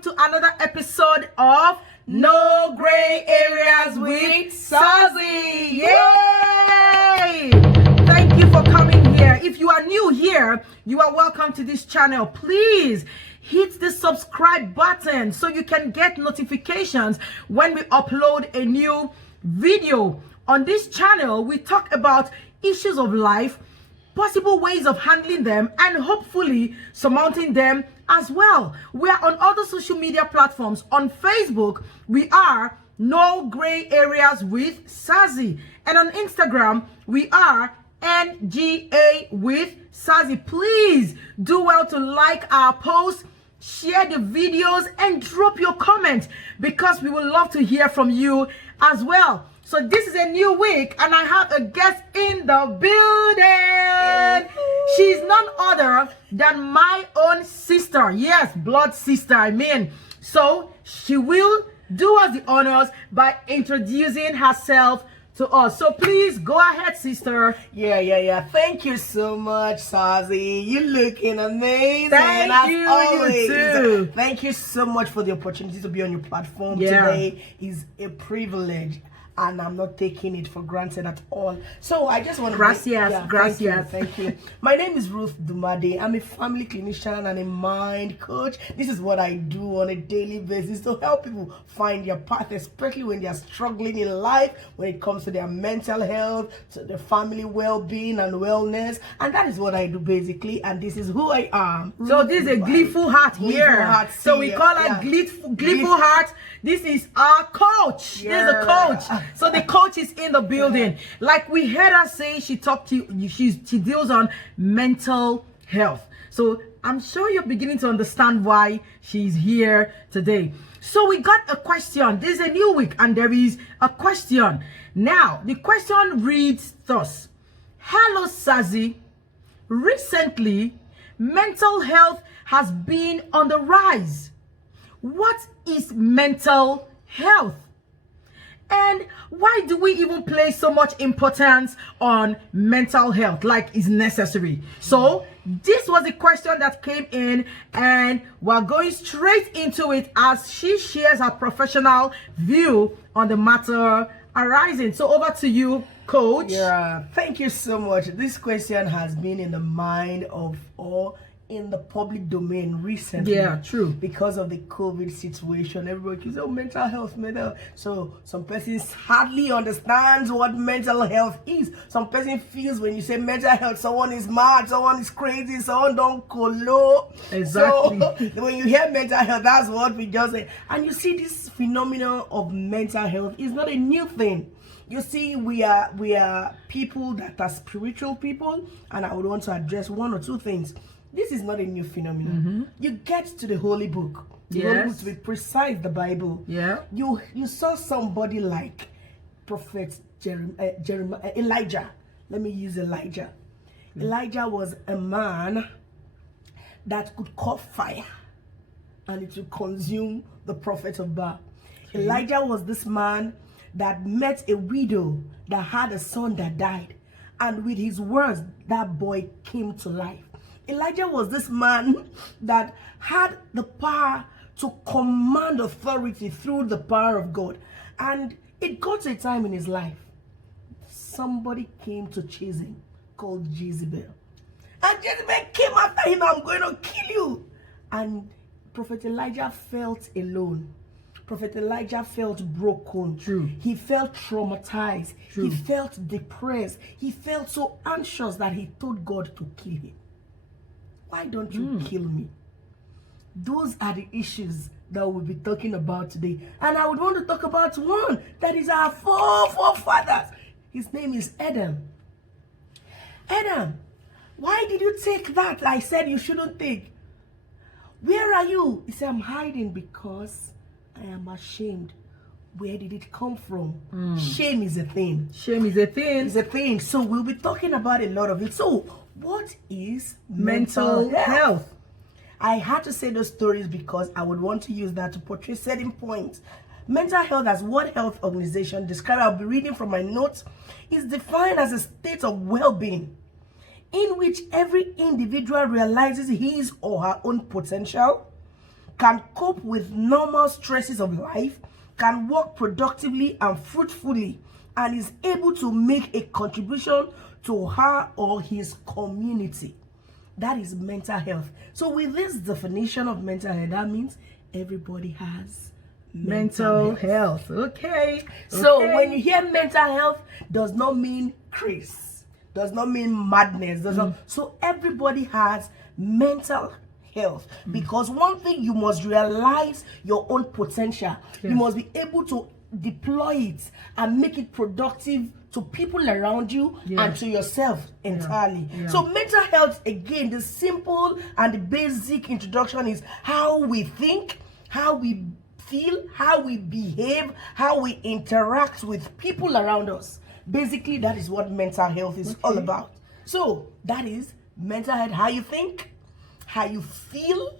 welcome to another episode of No Gray Areas with Sazzy. Yay! Thank you for coming here. If you are new here, you are welcome to this channel. Please hit the subscribe button so you can get notifications when we upload a new video. On this channel, we talk about issues of life, possible ways of handling them, and hopefully surmounting them as well. We are on other social media platforms. On Facebook, we are No Gray Areas with Sazzy, and on Instagram, we are NGA with Sazzy. Please do well to like our posts, share the videos, and drop your comments because we would love to hear from you as well. So this is a new week and I have a guest in the building. She's none other than my own sister. Yes, blood sister, I mean. So she will do us the honors by introducing herself to us. So please go ahead, sister. Yeah. Thank you so much, Sazzy. You're looking amazing. Thank you, always. You too. Thank you so much for the opportunity to be on your platform today. Is a privilege, and I'm not taking it for granted at all. So I just want to gracias. Thank you. My name is 𝙈𝙚𝙣𝙩𝙖𝙡. I'm a family clinician and a mind coach. This is what I do on a daily basis to help people find their path, especially when they are struggling in life, when it comes to their mental health, to their family well-being and wellness. And that is what I do basically, and this is who I am. So this is a gleeful heart here. So we call her gleeful heart. This is our coach. There's a coach. So the coach is in the building. Like we heard her say, she deals on mental health. So I'm sure you're beginning to understand why she's here today. So we got a question. This is a new week and there is a question. Now, the question reads thus. Hello, Sazzy. Recently, mental health has been on the rise. What is mental health? And why do we even place so much importance on mental health like is necessary? So this was a question that came in and we're going straight into it as she shares her professional view on the matter arising. So over to you, coach. Yeah, thank you so much. This question has been in the mind of all in the public domain recently. Yeah, true. Because of the COVID situation, everybody keeps mental health. So some persons hardly understands what mental health is. Some person feels when you say mental health, someone is mad, someone is crazy, someone don't colo. Exactly. So when you hear mental health, that's what we just say. And you see, this phenomenon of mental health is not a new thing. You see, we are people that are spiritual people, and I would want to address one or two things. This is not a new phenomenon. You get to the Holy Book. The Holy Book, to be precise, the Bible. Yeah. You saw somebody like Prophet Elijah. Let me use Elijah. Elijah was a man that could call fire and it would consume the prophet of Baal. Elijah was this man that met a widow that had a son that died. And with his words, that boy came to life. Elijah was this man that had the power to command authority through the power of God. And it got to a time in his life, somebody came to chase him called Jezebel. And Jezebel came after him, I'm going to kill you. And Prophet Elijah felt alone. Prophet Elijah felt broken. True. He felt traumatized. True. He felt depressed. He felt so anxious that he told God to kill him. Why don't you kill me? Those are the issues that we'll be talking about today. And I would want to talk about one that is our forefathers. His name is Adam. Adam, why did you take that I said you shouldn't take? Where are you? He said, I'm hiding because I am ashamed. Where did it come from? Shame is a thing. Shame is a thing. It's a thing. So we'll be talking about a lot of it. So what is mental health? I had to say those stories because I would want to use that to portray certain points. Mental health, as World Health Organization described, I'll be reading from my notes, is defined as a state of well-being in which every individual realizes his or her own potential, can cope with normal stresses of life, can work productively and fruitfully, and is able to make a contribution to her or his community. That is mental health. So with this definition of mental health, that means everybody has mental health. Okay. So when you hear mental health, does not mean craze, does not mean madness, does not. So everybody has mental health, because one thing, you must realize your own potential. You must be able to deploy it and make it productive to people around you and to yourself entirely. So mental health, again, the simple and the basic introduction is how we think, how we feel, how we behave, how we interact with people around us. Basically, that is what mental health is all about. So that is mental health: how you think, how you feel,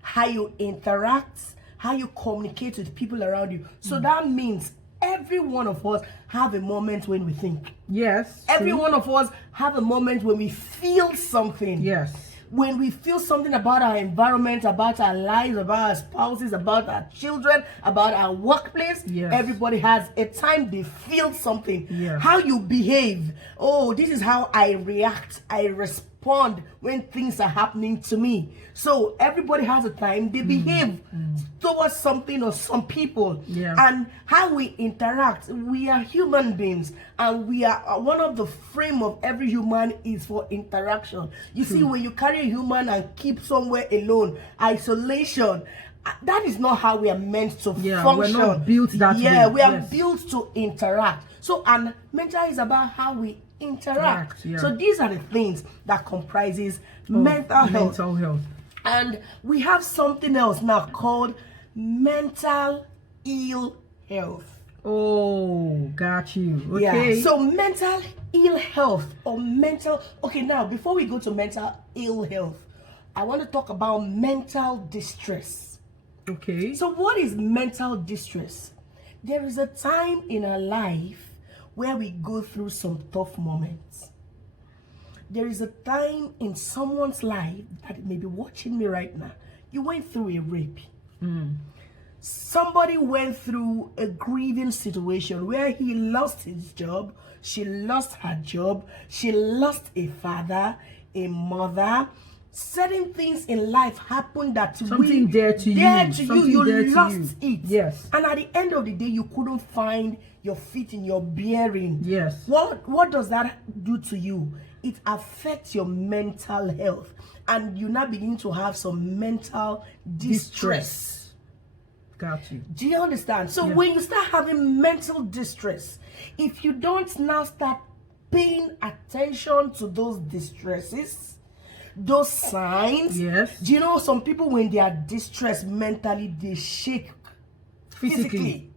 how you interact, how you communicate with people around you. So that means every one of us have a moment when we think. Yes. Every one of us have a moment when we feel something. Yes. When we feel something about our environment, about our lives, about our spouses, about our children, about our workplace. Yes. Everybody has a time they feel something. Yes. How you behave. Oh, this is how I react. I respond when things are happening to me. So everybody has a time they behave towards something or some people. And how we interact. We are human beings, and we are one of the frame of every human is for interaction. You see, when you carry a human and keep somewhere alone, isolation, that is not how we are meant to function. We're not built that way. We are built to interact. So, and mental is about how we interact. So these are the things that comprises mental health. And we have something else now called mental ill health. Oh, got you. Okay. So mental ill health or mental. Okay, now before we go to mental ill health, I want to talk about mental distress. Okay. So what is mental distress? There is a time in our life where we go through some tough moments. There is a time in someone's life that may be watching me right now. You went through a rape. Somebody went through a grieving situation where he lost his job, she lost her job, she lost a father, a mother. Certain things in life happen that something dear to you, you lost it. Yes. And at the end of the day, you couldn't find your feet in your bearing. Yes. What does that do to you? It affects your mental health, and you now begin to have some mental distress. Got you. Do you understand? So when you start having mental distress, if you don't now start paying attention to those distresses, those signs. Yes. Do you know some people, when they are distressed mentally, they shake physically.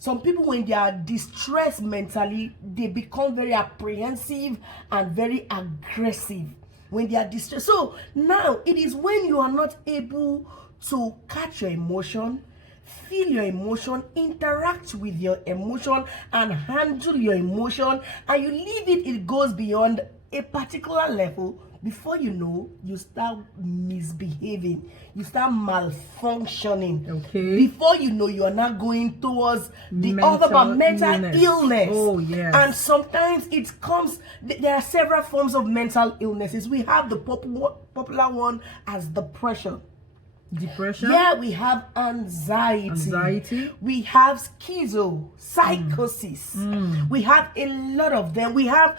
Some people, when they are distressed mentally, they become very apprehensive and very aggressive when they are distressed. So now it is when you are not able to catch your emotion, feel your emotion, interact with your emotion, and handle your emotion, and you leave it, it goes beyond a particular level. Before you know, you start misbehaving, you start malfunctioning. Okay. Before you know, you are not going towards the mental illness. Oh, yes. And sometimes it comes, there are several forms of mental illnesses. We have the popular one as depression. Depression. We have anxiety. We have psychosis. We have a lot of them. We have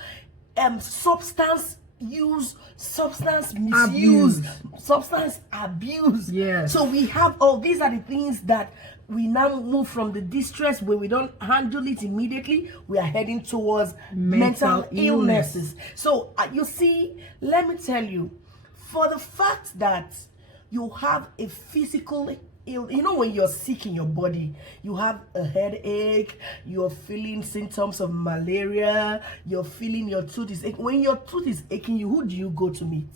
substance use, substance misuse, substance abuse. Yes. So we have all these are the things that we now move from the distress. When we don't handle it immediately, we are heading towards mental illnesses. So you see, let me tell you, for the fact that you have a physical ill, you know, when you're sick in your body, you have a headache, you're feeling symptoms of malaria, you're feeling your tooth is aching. When your tooth is aching, who do you go to meet?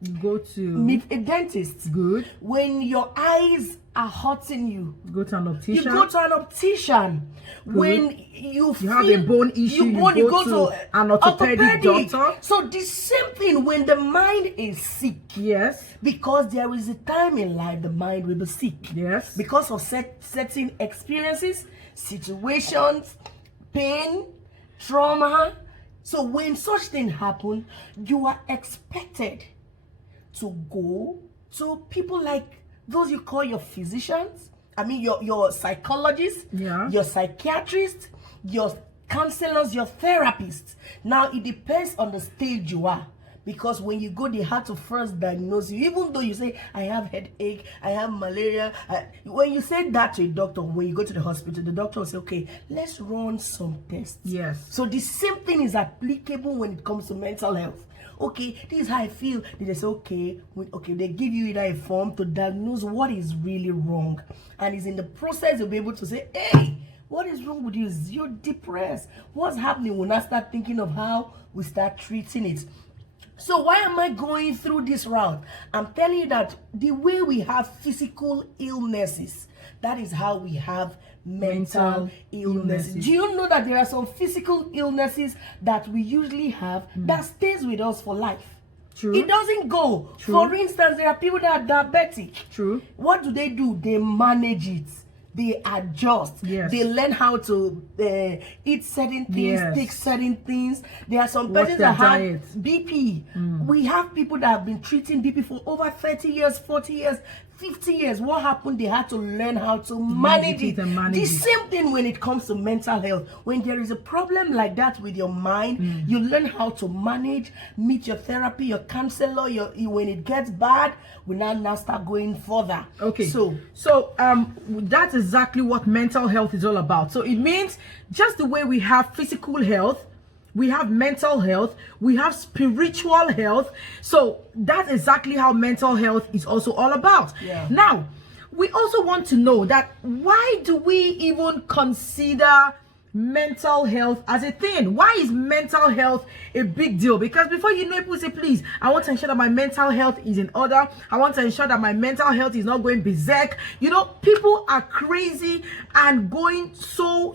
You go to meet a dentist. Good. When your eyes are hurting you, Go to an optician. you go to an optician. Good. When you have a bone issue, you go to an orthopedic doctor. So the same thing when the mind is sick. Yes. Because there is a time in life the mind will be sick. Yes. Because of certain experiences, situations, pain, trauma. So when such things happen, you are expected to go to people like those you call your physicians. I mean your psychologists, your psychiatrists, your counselors, your therapists. Now it depends on the stage you are. Because when you go, they have to first diagnose you. Even though you say, I have headache, I have malaria. When you say that to a doctor, when you go to the hospital, the doctor will say, okay, let's run some tests. Yes. So the same thing is applicable when it comes to mental health. Okay, this is how I feel. They say, okay, they give you either a form to diagnose what is really wrong. And it's in the process you'll be able to say, hey, what is wrong with you? You're depressed. What's happening? We'll now start thinking of how we start treating it. So why am I going through this route? I'm telling you that the way we have physical illnesses, that is how we have mental illnesses. Do you know that there are some physical illnesses that we usually have that stays with us for life? True. It doesn't go. True. For instance, there are people that are diabetic. True. What do? They manage it. They adjust. Yes. They learn how to eat certain things, Yes. take certain things. There are some What's persons their that have diet? BP. We have people that have been treating BP for over 30 years, 40 years, 50 years. What happened? They had to learn how to manage it. The same thing when it comes to mental health. When there is a problem like that with your mind, you learn how to manage, meet your therapy, your counselor. When it gets bad, we now start going further. Okay. So that's exactly what mental health is all about. So it means just the way we have physical health, we have mental health, we have spiritual health. So that's exactly how mental health is also all about. Yeah. Now, we also want to know that why do we even consider mental health as a thing? Why is mental health a big deal? Because before you know, people say, please, I want to ensure that my mental health is in order. I want to ensure that my mental health is not going berserk. You know, people are crazy and going so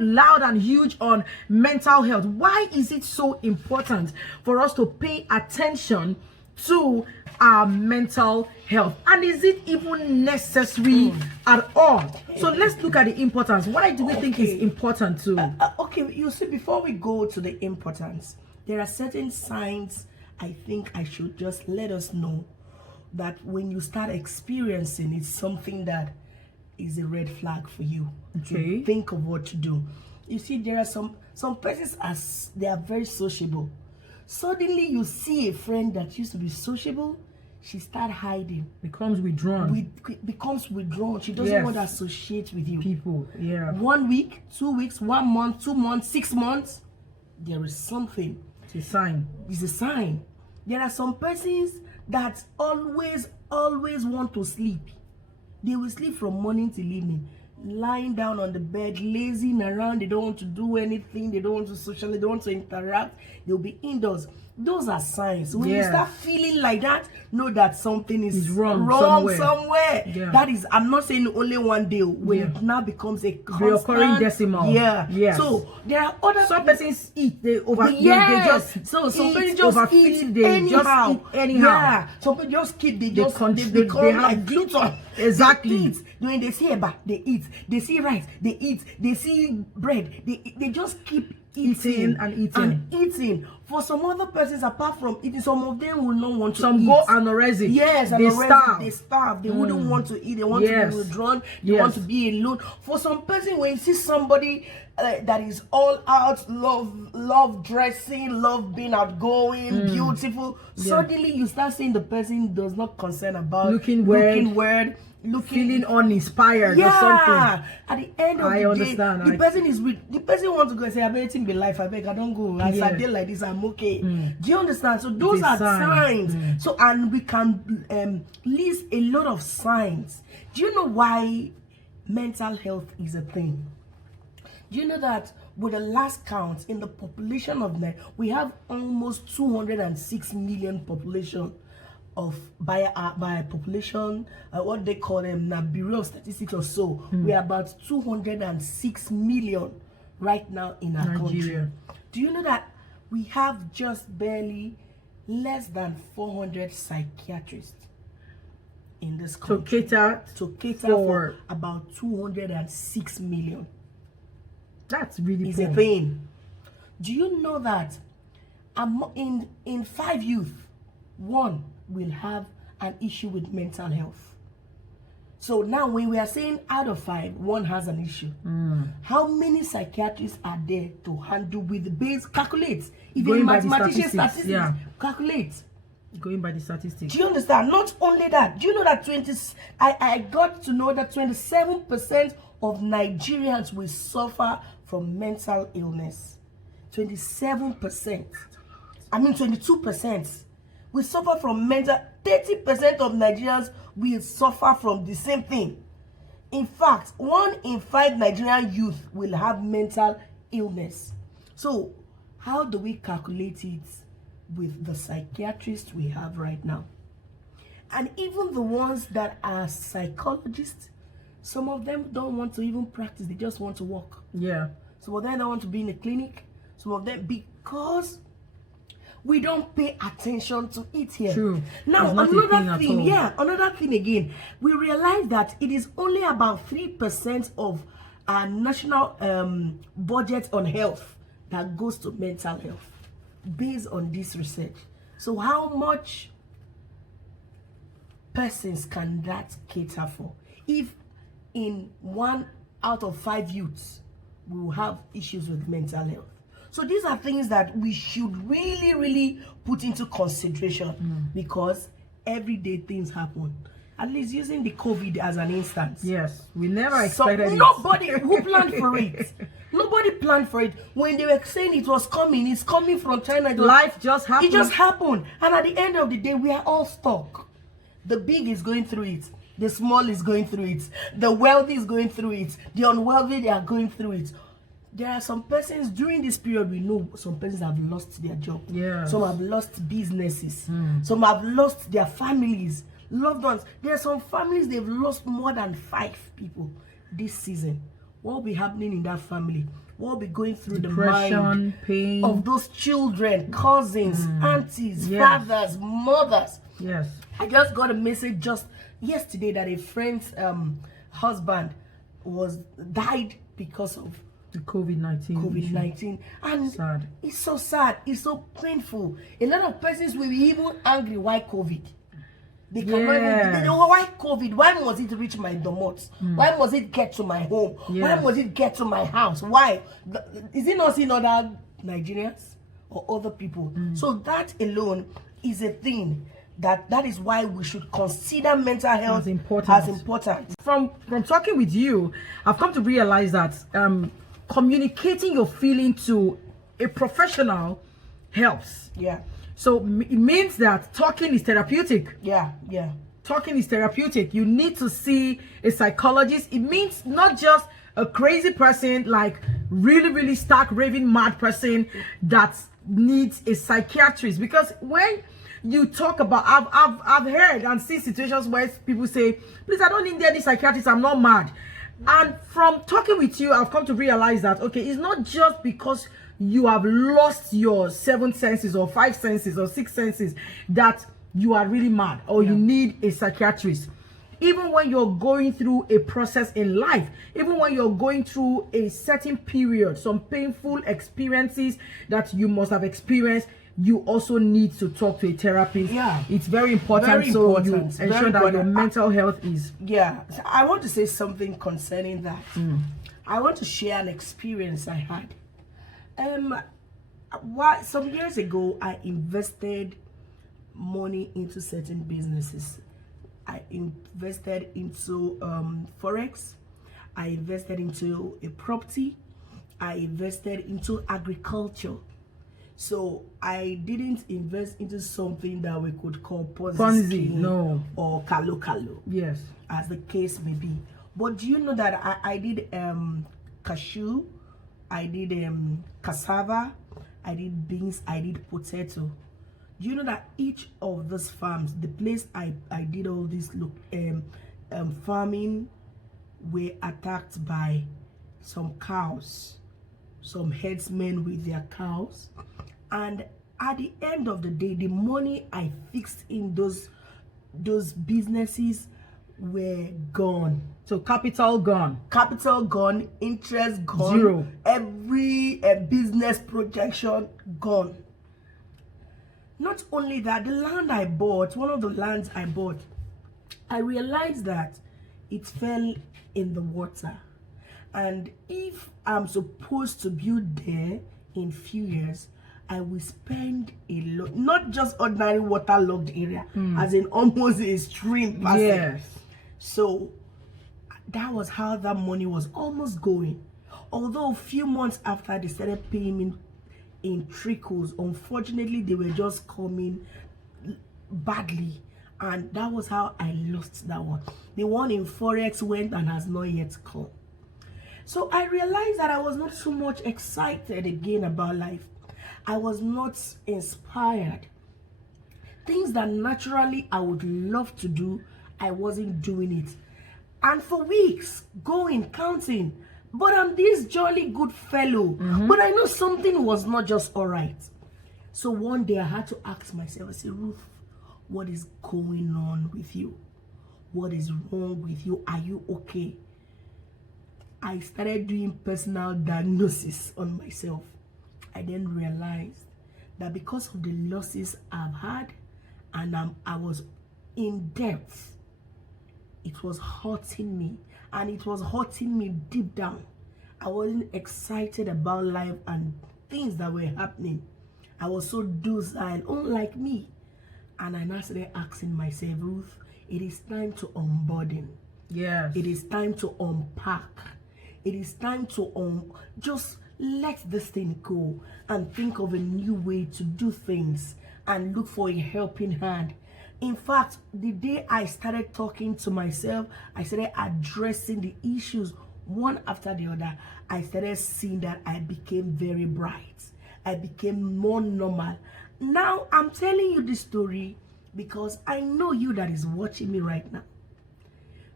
loud and huge on mental health. Why is it so important for us to pay attention to our mental health, and is it even necessary at all? So let's look at the importance. Why do we think it's important to okay, you see, before we go to the importance, there are certain signs I think I should just let us know that when you start experiencing it's something that is a red flag for you. Okay. To think of what to do. You see, there are some persons as they are very sociable. Suddenly you see a friend that used to be sociable, she start hiding, becomes withdrawn. Becomes withdrawn. She doesn't want to associate with you. People, 1 week, 2 weeks, 1 month, 2 months, 6 months, there is something. It's a sign. It's a sign. There are some persons that always want to sleep. They will sleep from morning till evening, lying down on the bed, lazing around. They don't want to do anything. They don't want to socialize. They don't want to interact. They'll be indoors. Those are signs. When you start feeling like that, know that something is wrong somewhere. Yeah. That is, I'm not saying only one day. When it now becomes a constant, recurring decimal. Yeah. So there are other. Some persons eat. They overfeed. Yes. They just some persons just overfeed. eat They anyhow. just eat anyhow. Yeah. Some people just keep. They become like gluten. Exactly. When they see eba, they eat. They see rice, they eat. They see bread, they just keep eating and eating. For some other persons, apart from eating, some of them will not want to eat. Some go anorexic. Yes, they starve. They starve. They wouldn't want to eat. They want to be withdrawn. They want to be alone. For some person, when you see somebody that is all out, love dressing, love being outgoing, beautiful, suddenly you start seeing the person does not concern about looking weird, feeling uninspired or something. At the end of the day, the person wants to go and say, I beg be life, I beg, I don't go. As I did like this, I'm okay. Do you understand? So those are signs. So, and we can list a lot of signs. Do you know why mental health is a thing? Do you know that with the last count in the population of Nigeria, we have almost 206 million population. of by population, what they call them, na Bureau of Statistics or so. We are about 206 million right now in our country. Do you know that we have just barely less than 400 psychiatrists in this country to cater for about 206 million? That's really a pain. Do you know that in 5 youth, 1 will have an issue with mental health? So now when we are saying out of 5, 1 has an issue, how many psychiatrists are there to handle with the base? Calculate. Even mathematician statistics, calculate. Going by the statistics. Do you understand? Not only that, do you know that I got to know that 27% of Nigerians will suffer from mental illness. 27%. I mean 22%. We suffer from mental. 30% of Nigerians will suffer from the same thing. In fact, 1 in 5 Nigerian youth will have mental illness. So, how do we calculate it with the psychiatrists we have right now? And even the ones that are psychologists, some of them don't want to even practice, they just want to work. Yeah. Some of them don't want to be in a clinic. Some of them, because we don't pay attention to it here. True. Now, another thing again, we realize that it is only about 3% of our national budget on health that goes to mental health, based on this research. So how much persons can that cater for? If in 1 out of 5 youths will have issues with mental health. So these are things that we should really put into consideration, because everyday things happen. At least using the COVID as an instance. Yes, we never expected it. Nobody who planned for it. Nobody planned for it. When they were saying it was coming, it's coming from China. Life just happened. It just happened. And at the end of the day, we are all stuck. The big is going through it. The small is going through it. The wealthy is going through it. The unwealthy, they are going through it. There are some persons during this period, we know some persons have lost their job. Yeah. Some have lost businesses. Some have lost their families, loved ones. There are some families, they've lost more than 5 people this season. What will be happening in that family? What will be going through depression, the mind pain of those children, cousins, aunties, fathers, mothers? Yes. I just got a message just yesterday that a friend's husband died because of the COVID-19. And sad. It's so sad. It's so painful. A lot of persons will be even angry. Why COVID? They cannot even, they know why COVID? Why must it reach my domot? Why must it get to my home? Why must it get to my house? Why? Is it not in other Nigerians or other people? So that alone is a thing. That is why we should consider mental health as important. From talking with you, I've come to realize that communicating your feeling to a professional helps. Yeah. So it means that talking is therapeutic. Yeah. Talking is therapeutic. You need to see a psychologist. It means not just a crazy person, like really stark raving mad person that needs a psychiatrist. Because when you talk about, I've heard and seen situations where people say, please, I don't need any psychiatrist, I'm not mad. And from talking with you, I've come to realize that, okay, it's not just because you have lost your 7 senses or 5 senses or 6 senses that you are really mad or you need a psychiatrist. Even when you're going through a process in life, even when you're going through a certain period, some painful experiences that you must have experienced, you also need to talk to a therapist. Yeah, it's very important. You ensure that your mental health is. Yeah, I want to say something concerning that. I want to share an experience I had. Some years ago, I invested money into certain businesses. I invested into forex. I invested into a property. I invested into agriculture. So I didn't invest into something that we could call Ponzi no, or Kalo. Yes, as the case may be. But do you know that I did cashew, I did cassava, I did beans, I did potato. Do you know that each of those farms, the place I did all this farming, were attacked by some cows, some herdsmen with their cows, and at the end of the day, the money I fixed in those businesses were gone. So capital gone, interest gone, zero, every business projection gone. Not only that, the land I bought, one of the lands I bought, I realized that it fell in the water, and if I'm supposed to build there in few years, I will spend a lot, not just ordinary waterlogged area, as in almost a stream passing. Yes. So that was how that money was almost going. Although a few months after, they started paying me in trickles. Unfortunately, they were just coming badly, and that was how I lost that one. The one in Forex went and has not yet come. So I realized that I was not so much excited again about life. I was not inspired. Things that naturally I would love to do, I wasn't doing it. And for weeks, going, counting, but I'm this jolly good fellow. But I know something was not just all right. So one day I had to ask myself, I said, Ruth, what is going on with you? What is wrong with you? Are you okay? I started doing personal diagnosis on myself. I then realized that because of the losses I've had, and I was in debt, it was hurting me, and it was hurting me deep down. I wasn't excited about life and things that were happening. I was so docile, unlike me. And I now started asking myself, Ruth, it is time to unburden. Yes. It is time to unpack. It is time to just let this thing go and think of a new way to do things and look for a helping hand. In fact, the day I started talking to myself, I started addressing the issues one after the other, I started seeing that I became very bright. I became more normal. Now I'm telling you this story because I know you that is watching me right now.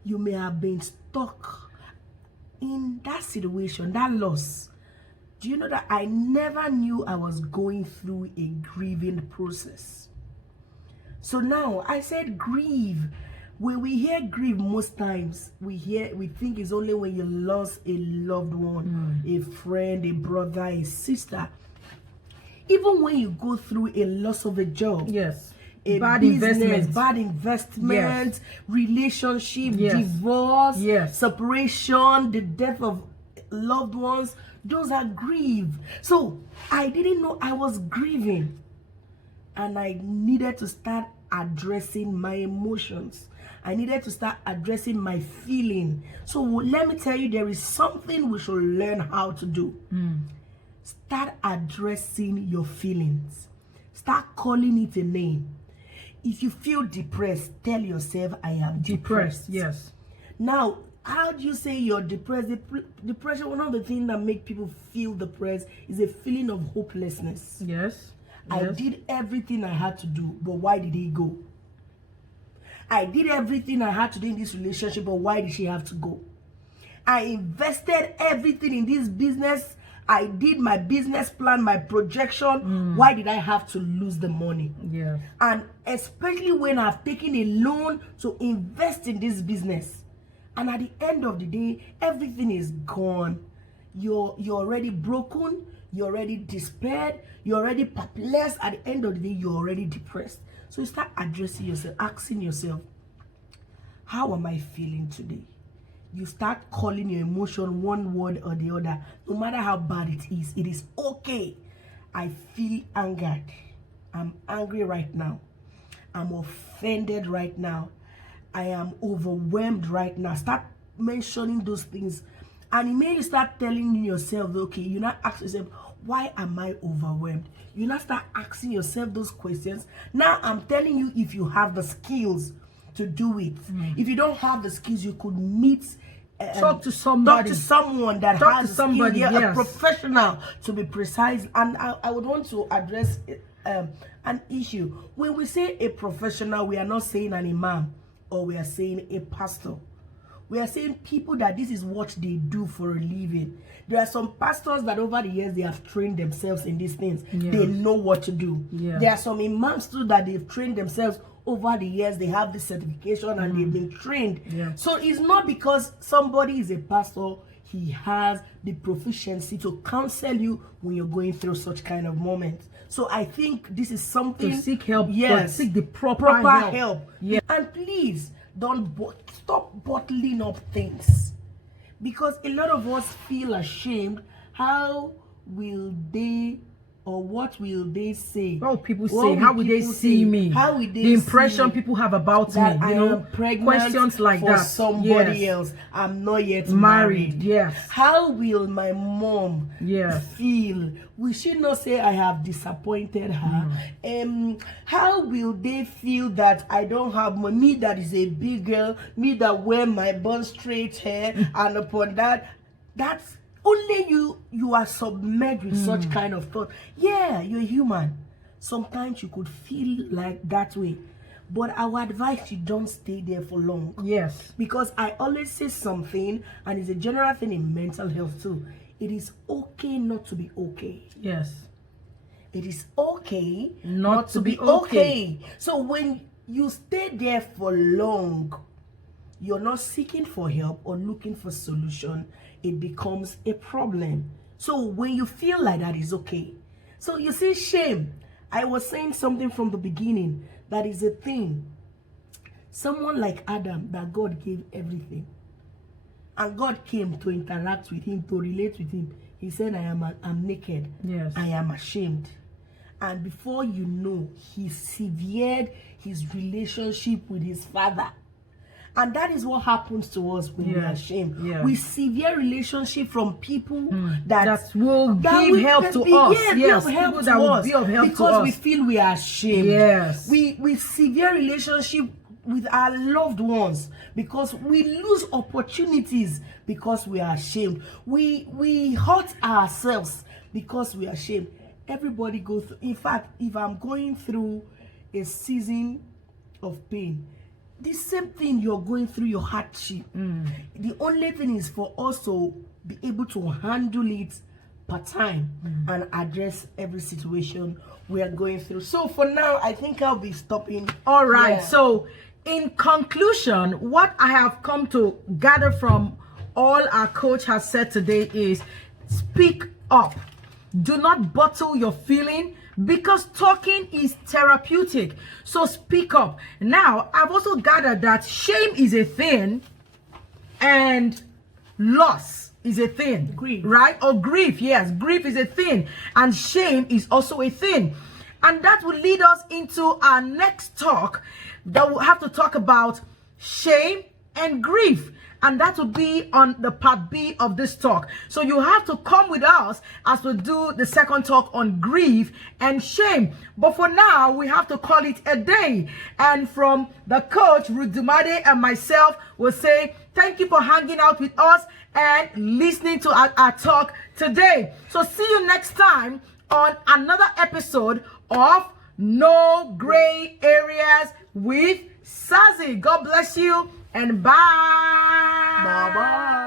You may have been stuck in that situation, that loss. Do you know that I never knew I was going through a grieving process? So now I said grieve. When we hear grieve, most times we think it's only when you lost a loved one, a friend, a brother, a sister. Even when you go through a loss of a job, Yes, a bad business, investment, bad investment, yes, relationship, yes, divorce, yes, separation, the death of loved ones, those are grief. So I didn't know I was grieving, and I needed to start addressing my emotions. I needed to start addressing my feeling. So let me tell you, there is something we should learn how to do. Start addressing your feelings. Start calling it a name. If you feel depressed, tell yourself, I am depressed. Yes. Now, how do you say you're depressed? Depression, one of the things that make people feel depressed is a feeling of hopelessness. Yes. I did everything I had to do, but why did he go? I did everything I had to do in this relationship, but why did she have to go? I invested everything in this business. I did my business plan, my projection. Why did I have to lose the money? Yeah. And especially when I've taken a loan to invest in this business, and at the end of the day, everything is gone. You're already broken. You're already despaired. You're already perplexed. At the end of the day, you're already depressed. So you start addressing yourself, asking yourself, how am I feeling today? You start calling your emotion one word or the other. No matter how bad it is okay. I feel angered. I'm angry right now. I'm offended right now. I am overwhelmed right now. Start mentioning those things. And immediately start telling yourself, okay, you now ask yourself, why am I overwhelmed? You now start asking yourself those questions. Now I'm telling you, if you have the skills to do it. If you don't have the skills, you could meet, talk to somebody. Talk to someone that Talk has to somebody, skill, yes. a professional to be precise. And I would want to address an issue. When we say a professional, we are not saying an imam or we are saying a pastor. We are saying people that this is what they do for a living. There are some pastors that over the years, they have trained themselves in these things. Yes. They know what to do. Yeah. There are some imams too that they've trained themselves over the years. They have this certification and they've been trained. Yeah. So it's not because somebody is a pastor, he has the proficiency to counsel you when you're going through such kind of moments. So I think this is something To seek help, yes, seek the proper help. Yeah. And please don't stop bottling up things, because a lot of us feel ashamed. How will they, or what will they say? What will people What say? How will they people see say? me? How will they the impression see people have about me? that I You know, am pregnant questions like for that. somebody Yes. else. I'm not yet Married, yes. How will my mom Yes. feel? Will she not say I have disappointed her? How will they feel that I don't have money? Me that is a big girl, me that wear my bun straight hair, and upon that, that's only you are submerged with such kind of thought. Yeah, you're human. Sometimes you could feel like that way, but I would advise you don't stay there for long. Yes. Because I always say something, and it's a general thing in mental health too. It is okay not to be okay. Yes. It is okay Not to be okay. So when you stay there for long, you're not seeking for help or looking for solution, it becomes a problem. So when you feel like that, is okay. So you see, shame. I was saying something from the beginning. That is a thing. Someone like Adam, that God gave everything, and God came to interact with him, to relate with him. He said, I'm naked. Yes. I am ashamed. And before you know, he severed his relationship with his father. And that is what happens to us when we are ashamed. Yeah. We sever relationship from people that will give help to us. Yes, people that will be of help to us. Because we feel we are ashamed. Yes. We sever relationship with our loved ones because we lose opportunities because we are ashamed. We hurt ourselves because we are ashamed. Everybody goes through. In fact, if I'm going through a season of pain, the same thing you're going through, your hardship. The only thing is for us to be able to handle it per time and address every situation we are going through. So for now, I think I'll be stopping. All right. Yeah. So in conclusion, what I have come to gather from all our coach has said today is speak up. Do not bottle your feeling, because talking is therapeutic. So speak up. Now, I've also gathered that shame is a thing and loss is a thing. Grief. Right? Or grief. Yes, grief is a thing and shame is also a thing. And that will lead us into our next talk, that we'll have to talk about shame and grief. And that will be on the part B of this talk. So you have to come with us as we do the second talk on grief and shame. But for now, we have to call it a day. And from the coach, 𝙈𝙚𝙣𝙖𝙡 and myself, will say thank you for hanging out with us and listening to our talk today. So see you next time on another episode of No Gray Areas with Sazzy. God bless you and bye. Bye-bye.